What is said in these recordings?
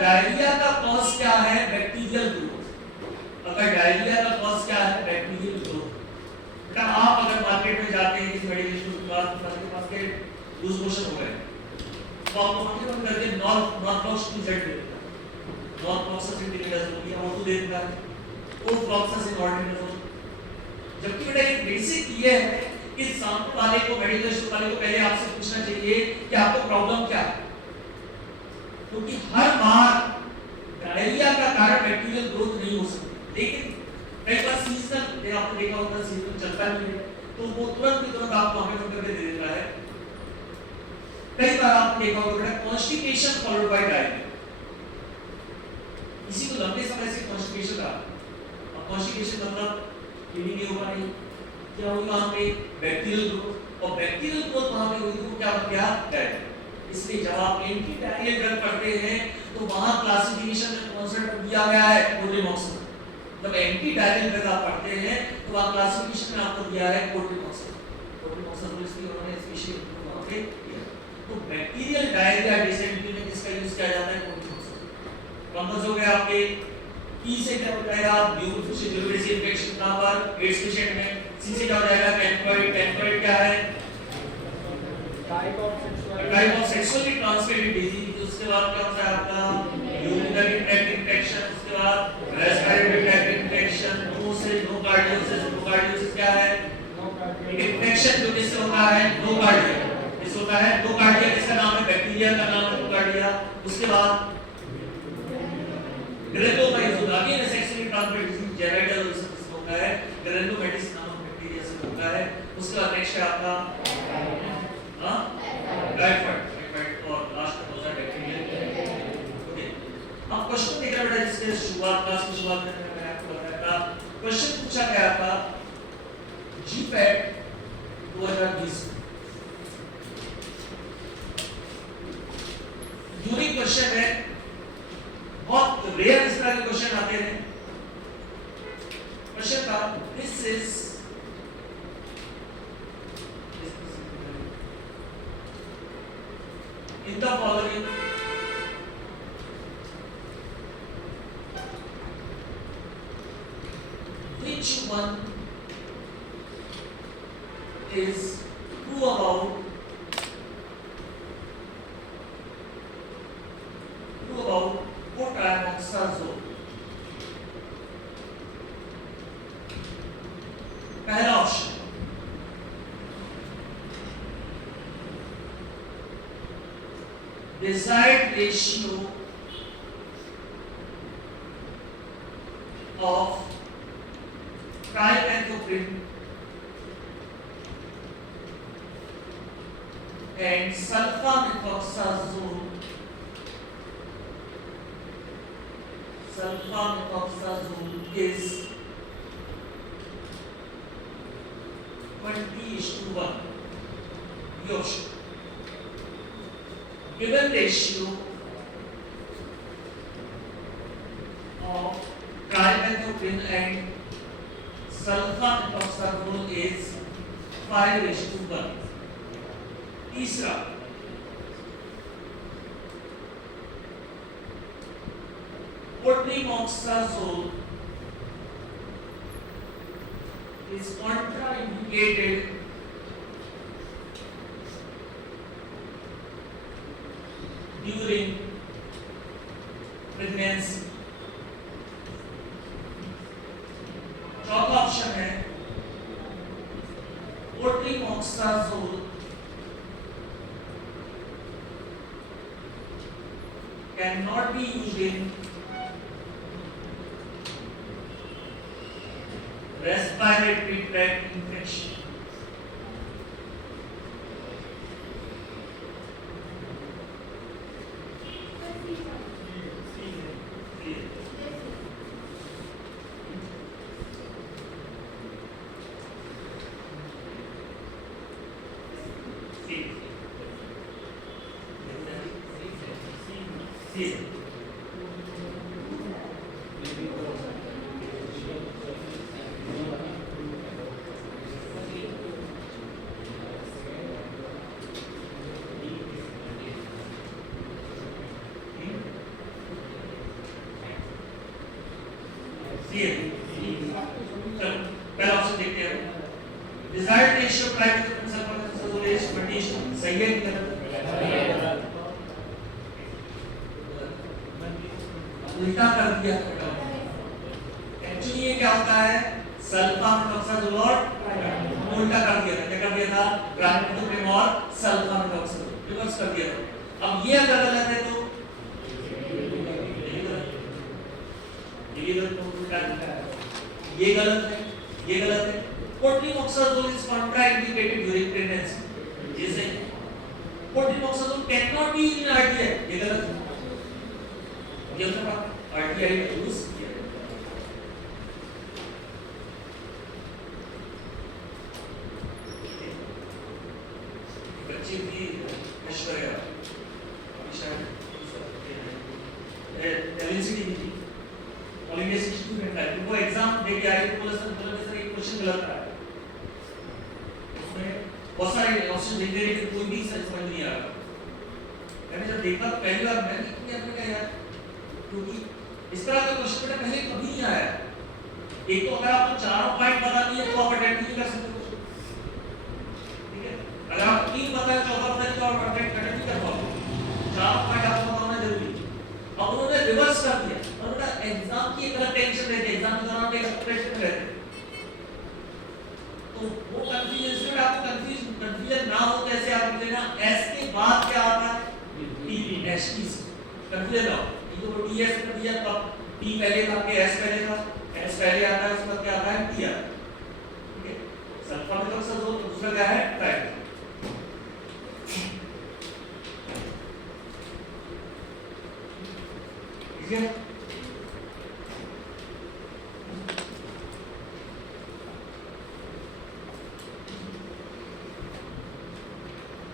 Diarrhoea का cause क्या है? Bacterial growth. अगर डायरिया का कॉज क्या है? Bacterial growth. बेटा आप अगर मार्केट में जाते हैं किसी मेडिकेशन के पास, आपके पास के लूज मोशन हो गए तो आपको मालूम करके नॉर्थफ्लॉक्सासिन दे देता है। नॉर्थफ्लॉक्सासिन टिकेटाजोल या वो दे देता है, वो फ्लॉक्सासिन ऑर्डिनोजोल। जबकि बेटा एक बेसिक ये है कि सामने वाले को, मेडिकल स्टोर वाले को पहले आपसे पूछना चाहिए कि आपको प्रॉब्लम क्या है, क्योंकि हर बार डायरिया का कारण बैक्टीरियल ग्रोथ नहीं हो सकती। लेकिन कई बार सीजनल, आपने देखा होगा सीजन चलता नहीं है तो वो तुरंत आपको हमें करके दे देता है। कई बार आपने देखा होगा कॉन्स्टिपेशन फॉलोड बाय डायरिया, इसी को लंबे समय से कॉन्स्टिपेशन रहा। अब कॉन्स्टिपेशन मतलब क्लीनिंग नहीं होगा, नहीं क्या होगा वहां पे? बैक्टीरियल ग्रोथ, और बैक्टीरियल ग्रोथ वहां पे हुई तो क्या बन गया? डायरिया। इसलिए जब आप एंटी डायरियल ड्रग पढ़ते हैं तो वहां क्लासिफिकेशन में कौन सा ड्रग दिया गया है? कोर्टिमोक्सिन। जब एंटी डायरियल ड्रग आप पढ़ते हैं तो वहां क्लासिफिकेशन में आपको दिया है कोर्टिमोक्सिन। कोर्टिमोक्सिन इसलिए उन्होंने स्पेशली वहां पे दिया। तो बैक्टीरियल डायरिया डिसेंट्री में किसका यूज किया जाता है? कोर्टिमोक्सिन। कॉमन हो गया आपके ई से क्या हो जाएगा? ड्यूरेसिव इन्फेक्शन कहां पर? एड्स पेशेंट में। सी से क्या हो जाएगा? टाइफाइड। टाइफाइड क्या है? Type of sexually transmitted disease. उसके बाद क्या होता है आपका? Urinary tract infection. उसके बाद रेस्पिरेटरी ट्रैक्ट इन्फेक्शन। नो से नो कार्डियोसिस। नो कार्डियोसिस क्या है? इन्फेक्शन जो किससे होता है? Nocardia. किस होता है? Nocardia. किसका नाम है? बैक्टीरिया का नाम है नो कार्डिया। उसके बाद ग्रेनोमाइसिस, अगेन सेक्सुअली ट्रांसमिटेड डिजीज, जेराइडल होता है, ग्रेनोमाइसिस नामक बैक्टीरिया से होता है। उसके बाद नेक्स्ट है आपका टाइफाइड, और लास्ट में होता है बैक्टीरियल। ओके, अब क्वेश्चन देख रहे हैं बेटा, जिसके शुरुआत क्लास की शुरुआत में मैंने आपको बताया था, क्वेश्चन पूछा गया था जीपैट 2020। यूनिक क्वेश्चन है, बहुत रेयर इस तरह के क्वेश्चन आते हैं। क्वेश्चन था this is in the following which one is true about cotrimoxazole? पहला option desired ratio of trimethoprim and sulfamethoxazole is 20:1. The option. Given ratio of trimethoprim and sulfamethoxazole is 5:1. तीसरा, cotrimoxazole is contraindicated during pregnancy. चौथा option है cotrimoxazole cannot be used in respiratory tract infection. सही है कि गलत है? उल्टा कर दिया। एक्चुअली ये क्या होता है, सल्फा मेथोक्साइड उल्टा कर दिया था। क्या कर दिया था? ट्राइमेथोप्रिम और सल्फा मेथोक्साइड रिवर्स कर दिया था। अब ये अगर गलत है तो ये गलत ये गलत है, ये गलत है। Cotrimoxazole is contraindicated during pregnancy, जैसे cotrimoxazole can not be in RTI, ये गलत है। ये होता है आरटीआई में यूज किया बच्चे की ऐश्वर्या शायद एलएनसीडी की ऑल इंडिया इंस्टीट्यूट है, वो एग्जाम दे के आई तो बोला सर एक क्वेश्चन गलत था, उसमें बहुत सारे ऑप्शन दे दे लेकिन कोई भी समझ नहीं आ रहा। मैंने जब देखा पहली बार मैंने क्या यार, क्योंकि इस तरह का क्वेश्चन बेटा पहले कभी नहीं आया। एक तो अगर आपको चारों पॉइंट पता नहीं है तो आप अटेम्प्ट नहीं कर सकते, ठीक है? अगर आपको तीन पता है, चौथा पता है तो आप अटेम्प्ट नहीं कर पाओगे। चारों पॉइंट आपको पता होना जरूरी है। अब उन्होंने रिवर्स कर दिया और बेटा एग्जाम की एक अलग टेंशन रहती है, एग्जाम के दौरान एक प्रेशर में रहते हैं, तो वो कंफ्यूजन से आपको कंफ्यूजन ना हो तो ऐसे आप लेना एस के बाद क्या आता है, टी एस टी से कंफ्यूजन ना हो। ये तो टी एस कर दिया तो टी पहले था कि एस पहले था, एस पहले आता है उसका क्या आता है टी आता है, ठीक है? सल्फा मेथोक्साजोल दूसरा क्या है ट्राइमेथोक्साजोल। ठीक है?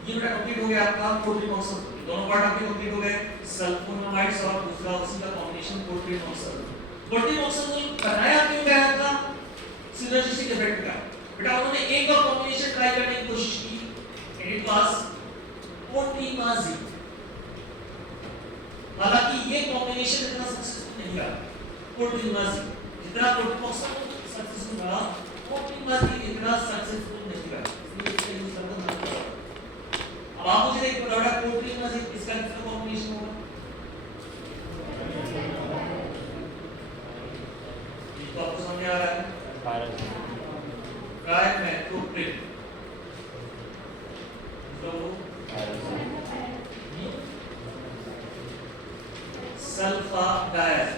ये बेटा कंप्लीट हो गया आपका कोट्रीमोक्साजोल, दोनों पार्ट आपके कंप्लीट हो गए, सल्फोनामाइड्स और दूसरा उसी का कॉम्बिनेशन कोट्रीमोक्साजोल। कोट्रीमोक्साजोल बनाया क्यों गया था? सिनर्जिस्टिक इफेक्ट का। बेटा उन्होंने एक और कॉम्बिनेशन ट्राई करने की कोशिश की, एंड इट वाज कोट्रीमाजिन। हालांकि ये कॉम्बिनेशन इतना सक्सेसफुल नहीं रहा, कोट्रीमाजिन जितना कोट्रीमोक्साजोल सक्सेसफुल रहा, कोट्रीमाजिन इतना सक्सेसफुल नहीं रहा, इसलिए इसका यूज करना बंद कर दिया। अब आप मुझे एक बताओ कोट्रीमाजिन किसका किसका कॉम्बिनेशन होगा? ये तो आपको समझ आ रहा है, ट्राइमेथोप्रिम तो सल्फा डायज